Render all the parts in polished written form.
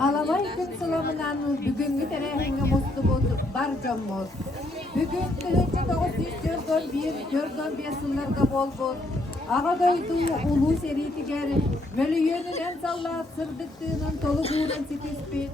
Alavaytın sılamınan bugünkü terehinge mostubuz bar jammuz. Bugün tühücü 941 yıllarga bolbuz. Ağa doydu ulu seritiger, mölüyönün en sallat sırdıktığının tolu buğran sitispin.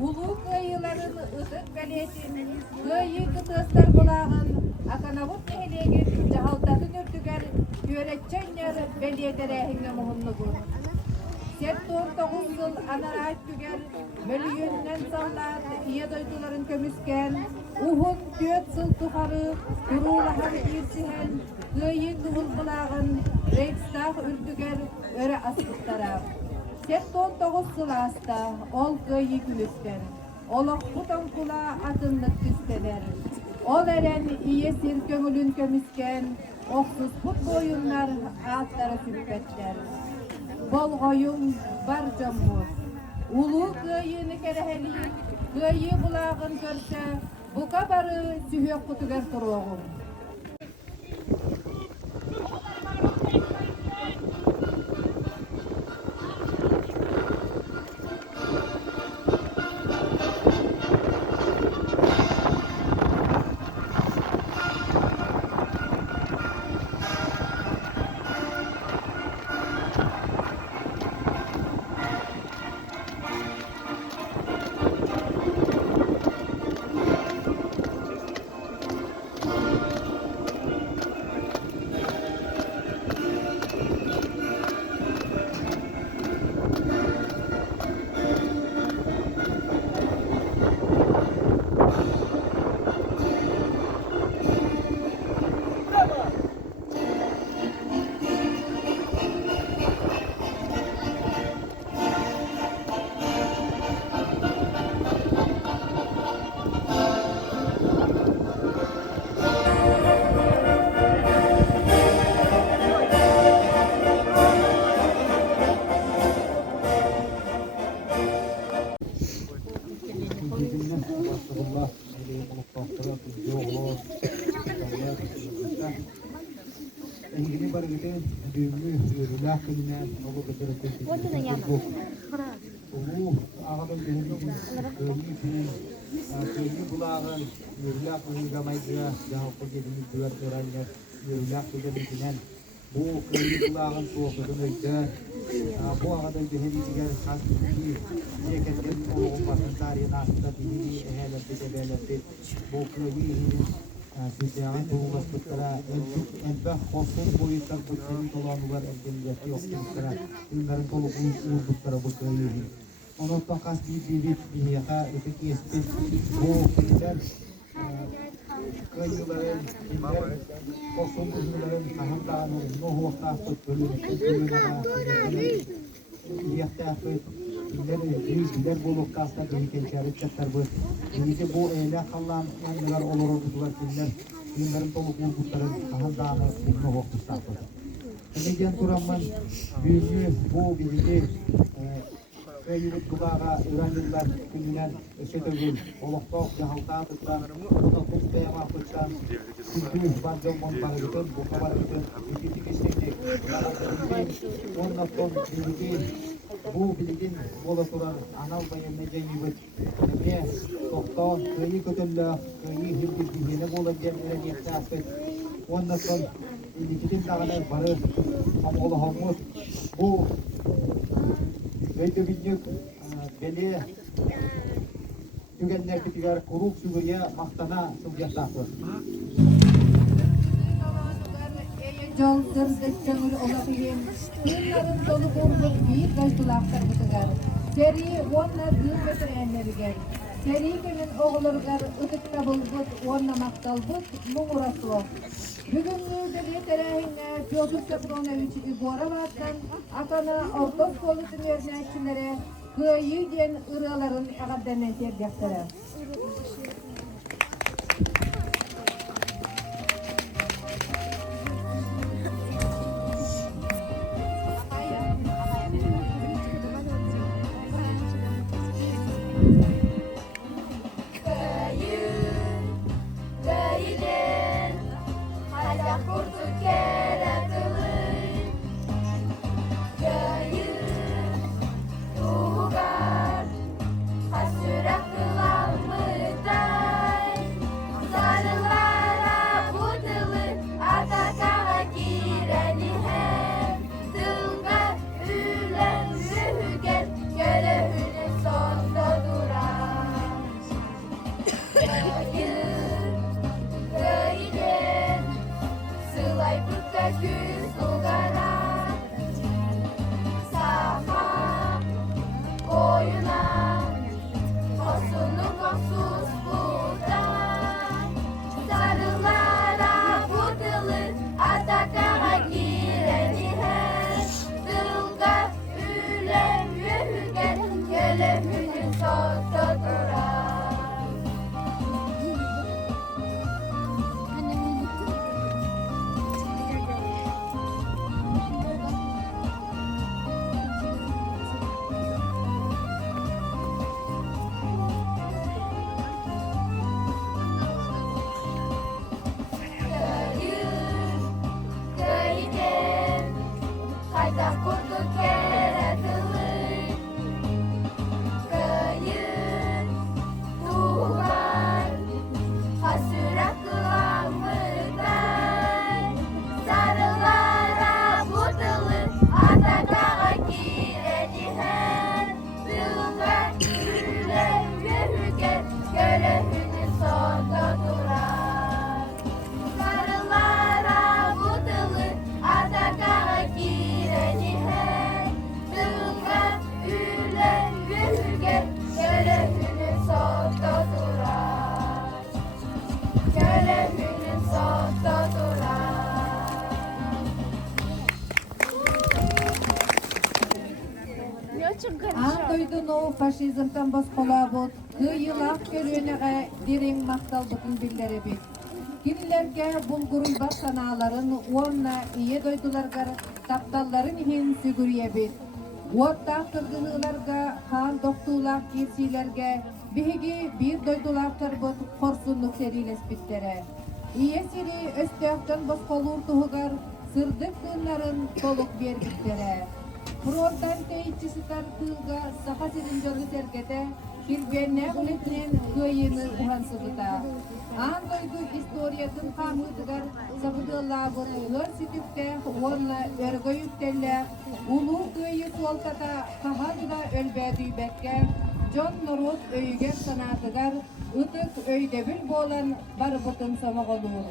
Ulu kıyıların ıtık galetin, kıyı kıtıslar bulağın, akanavut nehelegen jahaltatın ürtüger, köreççenler belye terehinge muhunlugun. Settor 9 yıl anarat tüger, mölüyönden sallat, iya doyduların kömüsken, uhun 4 yıl tuharı, kurulahan irsihen, kıyı kıvıl bulağın, Reichstag ürtüger, öre asıktara. Settor 9 yıl hasta, ol kıyı külüsten, olak kutan kula atınlık küsteler. Ol eren iye sir köngülün kömüsken, oksuz put boyunlar, atları süppetler. Bol goyun bar jammuz. Ulu kıyını kereheli, kıyı bulağın görse, bu kabarı sühök kutuger turuğum. Ini baru kita dulu rumah kena aku betul betul. Ağabey benim köyü bulağın yürüler kuyuga maydıra yahut gedimiz duvar öğrenler yürüler kuyuga bitinen bu köyü bulağın soğukluğun öydü bu ağabey benim diğer kastığı ceketken oğlum basın tarihin aslında dini ehelette tebelette bu köyü Sizlerin doğulaştıklara elbette hoşun boyutlar kutlarının dolanılar elbette yoktuklara bunların dolu uğurduklara bu köyü Ondan kas bir yaka öteki espet bu köyler köylerin hoşun buzların sahımlarının nohukta akıt bölümünü yakta akıt Bizler bulup kasta büyükelçeri çatlar bu. Bizi bu eyle kalan yanlar olur bular kimler. Kimlerin toluk bulgutların kahandağını bunu hoktustaktır. Demikian turamman büyüğü bu bizi köyübüt bulağa öğrenciler gününden ösetövül. Oluktok yahalta tuttan, oluktok kıyama tuttan. Çünkü bazı barıgıtın, bu kabarıgıtın, iki isteklik. Ondan sonra bu bilgin bolatular anal bayınna jeyibet ne tokto köyü kötüllü köyü hibdihine bolacak ereniyette aspet ondan sonra ilikitin dağına barı hamolu hamur bu köyde bildik beli tügenler kitigar kuruk sübürye maktana sübyattaktır Jol sırdıkçanır olabilir. Kıyımların dolu burbuk bir kaçtulaklar bıtıgar. Seri onunla bir götürenleri gel. Seri günün oğulurgar ıdıkta bulbut, onunla maktal but, muğurası o. Bugünkü bir terehine Piotr Stepanovich Igor'a battan, atana ortos kolutun örnekçilere, kıyı den ıraların ağabeyden tercihleri. дойдуну фашизмтан босқолабыт, кыйылақ көрөнеға дерең мақтал бұтын білдері бет. Кинилерге булгуруйбат санааларын уонна ие дойдуларгар тапталларын хен сүгүрие бет. Уоттақ тұрдыныларга хан доқтуулақ кесилерге биһиги бир дойдулақтар бұт қорсунлық серилес біттере. Ие сири өстөқтен босқолур туһугар сырдык тыыннарын толук бер біттере. Фронтан тейчиситар тылга саха сирин жоргу сергете кирбенне улетнен кыйыны ухансыбыта. Ан дойду историятын камытыгар сабыдылабыр ыр ситипте уонна өргөйүктелле улуу кыйы туолтата кахадыда өлбөдүйбекке жон норот өйгер санатыгар ытык өйдөбүл болан барыбытын самоголуур.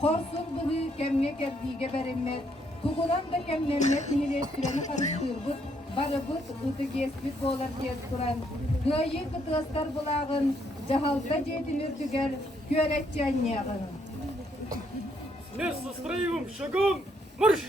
Корсун быгы кемге кердиге бериммет, тугунан да кемнеммет нилеттирени карыштырбыт, барыбыт ытык еспит болар диет туран. Кыйы кытыастар булагын жахалта жетинирдүгер күөретчаннягын. Смерть со строевым шагом марш!